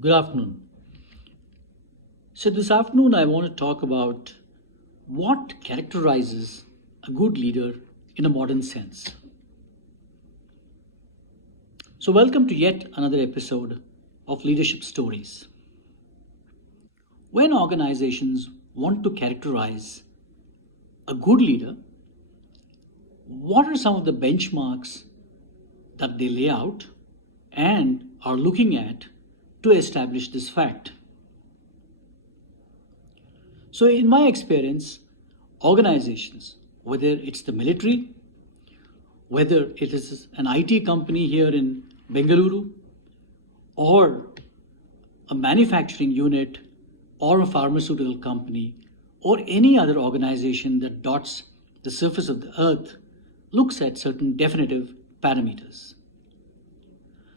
Good afternoon. So, this afternoon, I want to talk about what characterizes a good leader in a modern sense. So, welcome to yet another episode of Leadership Stories. When organizations want to characterize a good leader, what are some of the benchmarks that they lay out and are looking at to establish this fact? So, in my experience, organizations, whether it's the military, whether it is an IT company here in Bengaluru, or a manufacturing unit, or a pharmaceutical company, or any other organization that dots the surface of the earth, looks at certain definitive parameters.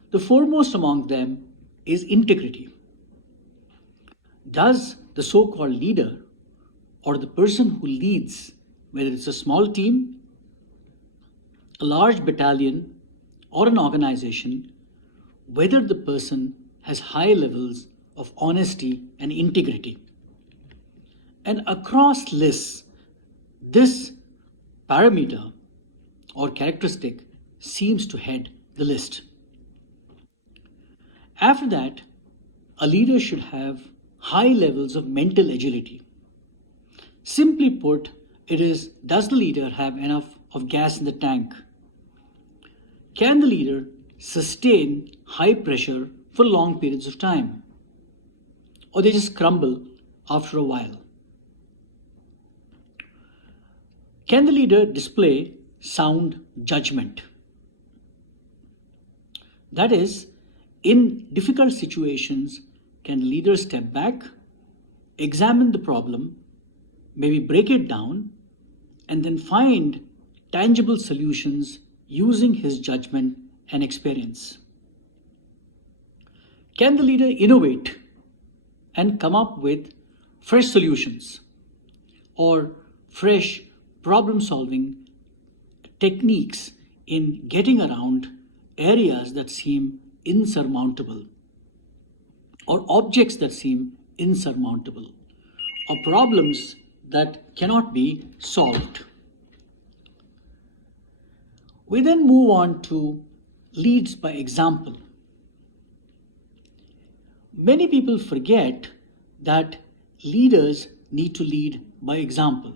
The foremost among them is integrity. Does the so called leader or the person who leads, whether it's a small team, a large battalion, or an organization, whether the person has high levels of honesty and integrity? And across lists, this parameter or characteristic seems to head the list. After that, a leader should have high levels of mental agility. Simply put, it is, does the leader have enough of gas in the tank? Can the leader sustain high pressure for long periods of time? Or they just crumble after a while? Can the leader display sound judgment? That is, in difficult situations, can leaders step back, examine the problem, maybe break it down, and then find tangible solutions using his judgment and experience? Can the leader innovate and come up with fresh solutions or fresh problem solving techniques in getting around areas that seem insurmountable, or objects that seem insurmountable, or problems that cannot be solved? We then move on to leads by example. Many people forget that leaders need to lead by example.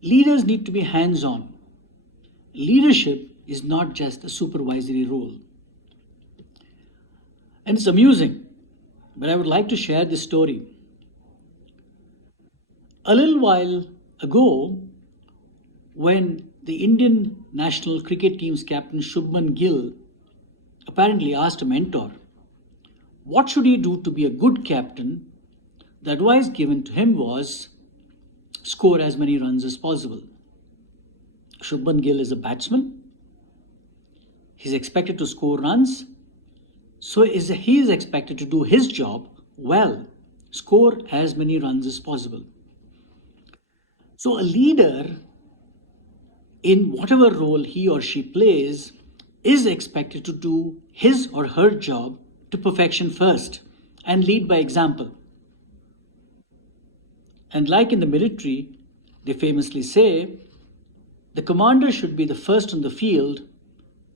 Leaders need to be hands on. Leadership is not just a supervisory role. And it's amusing, but I would like to share this story. A little while ago, when the Indian national cricket team's captain Shubman Gill apparently asked a mentor, what should he do to be a good captain? The advice given to him was score as many runs as possible. Shubman Gill is a batsman. He's expected to score runs. So he is expected to do his job well, score as many runs as possible. So a leader, in whatever role he or she plays, is expected to do his or her job to perfection first and lead by example. And like in the military, they famously say, the commander should be the first on the field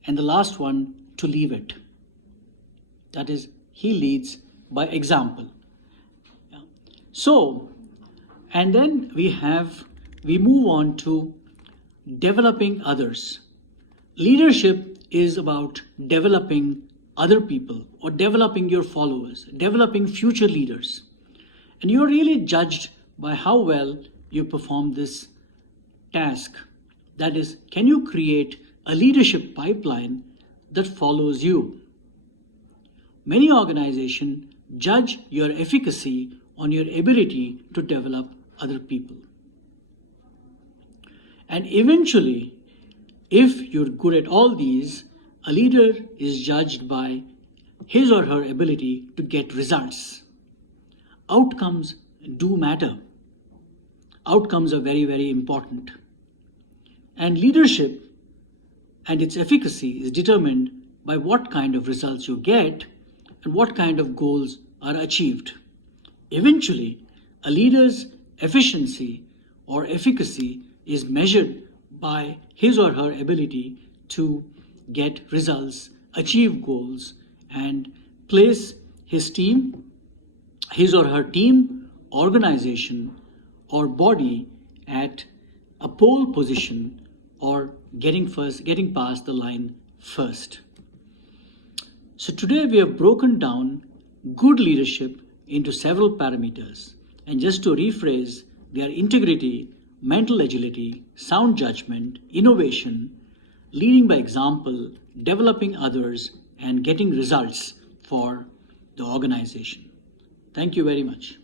and the last one to leave it. That is, he leads by example. So, and then we move on to developing others. Leadership is about developing other people or developing your followers, developing future leaders. And you're really judged by how well you perform this task. That is, can you create a leadership pipeline that follows you? Many organizations judge your efficacy on your ability to develop other people. And eventually, if you're good at all these, a leader is judged by his or her ability to get results. Outcomes do matter. Outcomes are very, very important. And leadership and its efficacy is determined by what kind of results you get and what kind of goals are achieved. Eventually, a leader's efficiency or efficacy is measured by his or her ability to get results, achieve goals, and place his team, his or her team, organization, or body at a pole position or getting past the line first. So today we have broken down good leadership into several parameters. And just to rephrase, they are integrity, mental agility, sound judgment, innovation, leading by example, developing others, and getting results for the organization. Thank you very much.